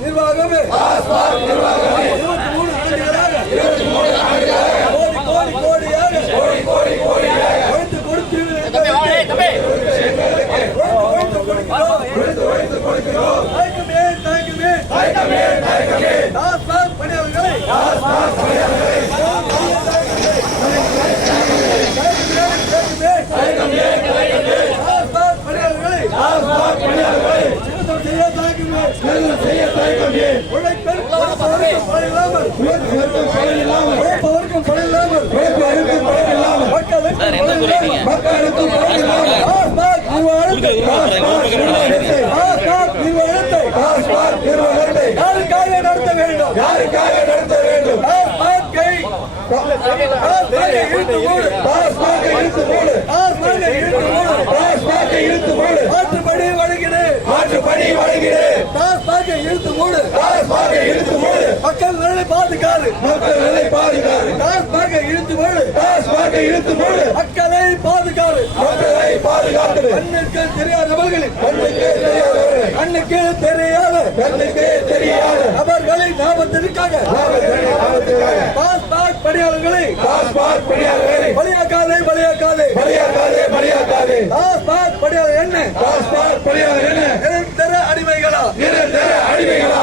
நிர்வாகமே 23 ஆண்டுகளாக கோடி கோடியாக ஒழித்து கொடுத்து டாஸ்மாக் பணியாளர்களை மக்கள் நலனை பாதுகாது மக்களை பாதுகாத்து கண்ணுக்கு தெரியாத நபர்களின் கண்ணுக்கு தெரியாத நபர்களை ஞாபகத்திற்காக டாஸ்மாக் பணியாளர்களை பலியாக்காதே டாஸ்மாக் பணியாளர் என்ன நிரந்தர அடிமைகளா